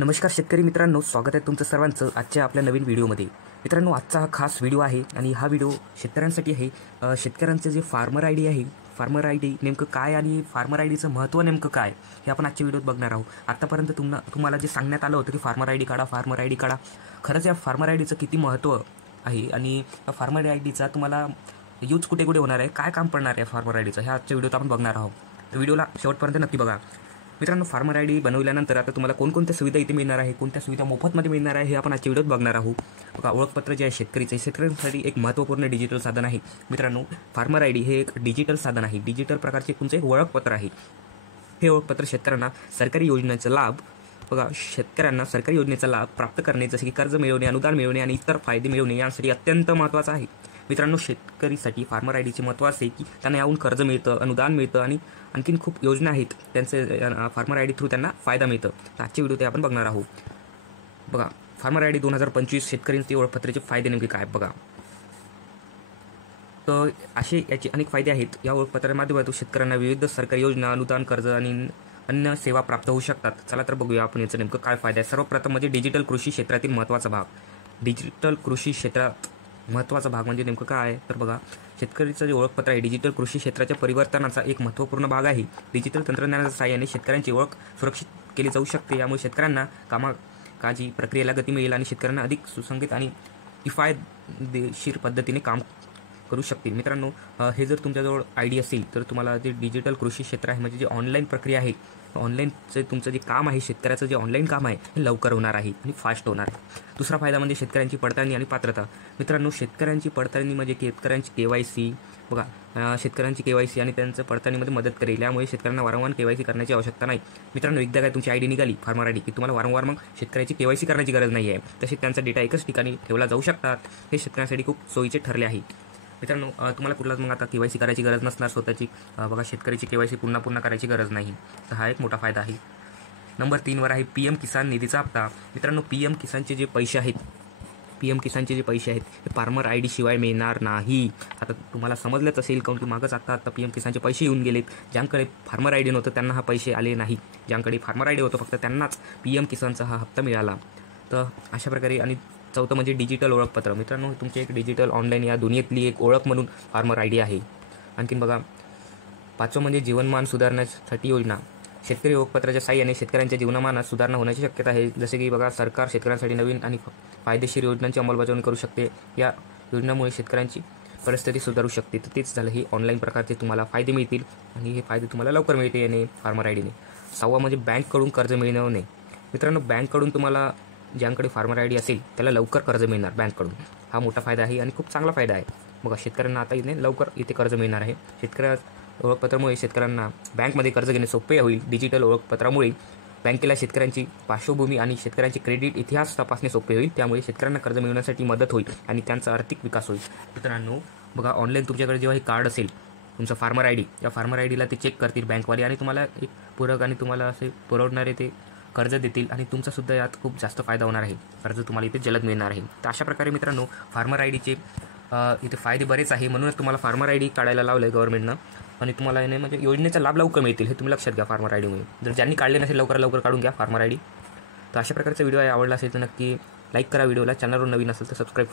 नमस्कार शेतकरी मित्रांनो, स्वागत आहे तुमचं सर्वांचं आजच्या आपल्या नवीन व्हिडिओमध्ये। मित्रांनो, आजचा हा खास व्हिडिओ आहे आणि हा व्हिडिओ शेतकऱ्यांसाठी आहे। शेतकऱ्यांचे जे फार्मर आयडी आहे, फार्मर आयडी नेमकं काय आणि फार्मर आयडीचं महत्त्व नेमकं काय हे आपण आजच्या व्हिडिओत बघणार आहोत। आतापर्यंत तुम्हाला जे सांगण्यात आलं होतं की फार्मर आयडी काढा, फार्मर आयडी काढा, खरंच या फार्मर आयडीचं किती महत्त्व आहे आणि या फार्मर आयडीचा तुम्हाला यूज कुठे कुठे होणार आहे, काय काम पडणार आहे फार्मर आयडीचं, ह्या आजच्या व्हिडिओत आपण बघणार आहोत। तर व्हिडिओला शेवटपर्यंत नक्की बघा। मित्रांनो, फार्मर आयडी बनवल्यानंतर आता तुम्हाला कोणकोणत्या सुविधा इथे मिळणार आहे, कोणत्या सुविधा मोफतमध्ये मिळणार आहे हे आपण आजच्या व्हिडिओत बघणार आहोत। बघा, ओळखपत्र जे आहे शेतकऱ्यांसाठी एक महत्त्वपूर्ण डिजिटल साधन आहे। मित्रांनो, फार्मर आयडी हे एक डिजिटल साधन आहे, डिजिटल प्रकारचे तुमचे एक ओळखपत्र आहे। हे ओळखपत्र शेतकऱ्यांना सरकारी योजनेचा लाभ शेतकऱ्यांना सरकारी योजनेचा लाभ प्राप्त करणे, जसे की कर्ज मिळवणे, अनुदान मिळवणे आणि इतर फायदे मिळवणे यासाठी अत्यंत महत्त्वाचं आहे। मित्रांनो, शेतकरीसाठी फार्मर आयडीचे महत्त्व असे की त्यांना याहून कर्ज मिळतं, अनुदान मिळतं आणि आणखीन खूप योजना आहेत, त्यांचे फार्मर आयडी थ्रू त्यांना फायदा मिळतं। तर आजच्या व्हिडिओ ते आपण बघणार आहोत। बघा, फार्मर आयडी 2025 शेतकऱ्यांचे ओळखपत्राचे फायदे नेमके काय बघा। तर असे याचे अनेक फायदे आहेत। या ओळखपत्राच्या माध्यमातून शेतकऱ्यांना विविध सरकारी योजना, अनुदान, कर्ज आणि अन्य सेवा प्राप्त होऊ शकतात। चला तर बघूया आपण याचं नेमकं काय फायदा आहे। सर्वप्रथम म्हणजे डिजिटल कृषी क्षेत्रातील महत्त्वाचा भाग। डिजिटल कृषी क्षेत्रात महत्त्वाचा भाग म्हणजे नेमकं काय आहे, तर बघा, शेतकरीचं जे ओळखपत्र आहे डिजिटल कृषी क्षेत्राच्या परिवर्तनाचा एक महत्त्वपूर्ण भाग आहे। डिजिटल तंत्रज्ञानाच्या सहाय्याने शेतकऱ्यांची ओळख सुरक्षित केली जाऊ शकते। यामुळे शेतकऱ्यांना कामाकाजी प्रक्रियेला गती मिळेल आणि शेतकऱ्यांना अधिक सुसंगत आणि किफायतशीर पद्धतीने काम करू शकतील। मित्रांनो, हे जर तुमच्याजवळ आयडी असेल तर तुम्हाला जे डिजिटल कृषी क्षेत्र आहे म्हणजे जे ऑनलाईन प्रक्रिया आहे, ऑनलाईनचं तुमचं जे काम आहे, शेतकऱ्याचं जे ऑनलाईन काम आहे हे लवकर होणार आहे आणि फास्ट होणार आहे। दुसरा फायदा म्हणजे शेतकऱ्यांची पडताळणी आणि पात्रता। मित्रांनो, शेतकऱ्यांची पडताळणी म्हणजे शेतकऱ्यांची KYC बघा, शेतकऱ्यांची KYC आणि त्यांचं पडताळणीमध्ये मदत करेल। यामुळे शेतकऱ्यांना वारंवार KYC करण्याची आवश्यकता नाही। मित्रांनो, एकदा काय तुमची आयडी निघाली फार्मर आयडी की तुम्हाला वारंवार मग शेतकऱ्याची KYC करण्याची गरज नाही आहे। तसेच त्यांचा डेटा एकच ठिकाणी ठेवला जाऊ शकतात, हे शेतकऱ्यांसाठी खूप सोयीचे ठरले आहे। मित्रांनो, तुम्हाला कुठलाच मग आता KYC करायची गरज नसणार स्वतःची। बघा, शेतकऱ्याची KYC पुन्हा करायची गरज नाही। तर हा एक मोठा फायदा आहे। नंबर 3 वर आहे PM किसान निधीचा हप्ता। मित्रांनो, PM किसानचे जे पैसे आहेत हे फार्मर आयडी शिवाय मिळणार नाही। आता तुम्हाला समजलंच असेल कारण की मागच आता PM किसानचे पैसे येऊन गेलेत। ज्यांकडे फार्मर आयडी नव्हतं त्यांना हा पैसे आले नाही, ज्यांकडे फार्मर आयडी होतं फक्त त्यांनाच PM किसानचा हा हप्ता मिळाला। तर अशा प्रकारे आणि चौथं म्हणजे डिजिटल ओळखपत्र। मित्रांनो, तुमची एक डिजिटल ऑनलाईन या दुनियेतली एक ओळख म्हणून फार्मर आयडी आहे। आणखीन बघा, 5वं म्हणजे जीवनमान सुधारण्यासाठी योजना। शेतकरी ओळखपत्राच्या साहाय्याने शेतकऱ्यांच्या जीवनमानात सुधारणा होण्याची शक्यता आहे। जसे की बघा, सरकार शेतकऱ्यांसाठी नवीन आणि फायदेशीर योजनांची अंमलबजावणी करू शकते। या योजनांमुळे शेतकऱ्यांची परिस्थिती सुधारू शकते। तर तेच झालं, हे ऑनलाईन प्रकारचे तुम्हाला फायदे मिळतील आणि हे फायदे तुम्हाला लवकर मिळते याने फार्मर आयडीने। 6वं म्हणजे बँककडून कर्ज मिळवणे। मित्रांनो, बँककडून तुम्हाला ज्यांकडे फार्मर आयडी असेल त्याला लवकर कर्ज मिळणार बँककडून, हा मोठा फायदा आहे आणि खूप चांगला फायदा आहे। बघा, शेतकऱ्यांना आता लवकर इथे कर्ज मिळणार आहे। शेतकऱ्या ओळखपत्रामुळे शेतकऱ्यांना बँकमध्ये कर्ज घेणे सोपे होईल। डिजिटल ओळखपत्रामुळे बँकेला शेतकऱ्यांची पार्श्वभूमी आणि शेतकऱ्यांची क्रेडिट इतिहास तपासणे सोपे होईल। त्यामुळे शेतकऱ्यांना कर्ज मिळवण्यासाठी मदत होईल आणि त्यांचा आर्थिक विकास होईल। मित्रांनो, बघा, ऑनलाईन तुमच्याकडे जेव्हा हे कार्ड असेल तुमचं फार्मर आयडी, या फार्मर आयडीला ते चेक करतील बँकवाले आणि तुम्हाला एक पूरक आणि तुम्हाला असे पुरवणारे ते कर्ज देतील आणि तुमचासुद्धा यात खूप जास्त फायदा होणार आहे। कर्ज तुम्हाला इथे जलद मिळणार आहे। तर अशा प्रकारे मित्रांनो, फार्मर आयडीचे इथे फायदे बरेच आहे, म्हणूनच तुम्हाला फार्मर आयडी काढायला लावलं आहे गव्हर्नमेंटनं आणि तुम्हाला याने म्हणजे योजनेचा लाभ लवकर मिळतील, हे तुम्ही लक्षात घ्या फार्मर आयडीमुळे। जर ज्यांनी काढले नसेल लवकर काढून घ्या फार्मर आयडी। तर अशा प्रकारचा व्हिडिओ आवडला असेल तर नक्की लाईक करा व्हिडिओला, चॅनलवर नवीन असेल तर सबस्क्राईब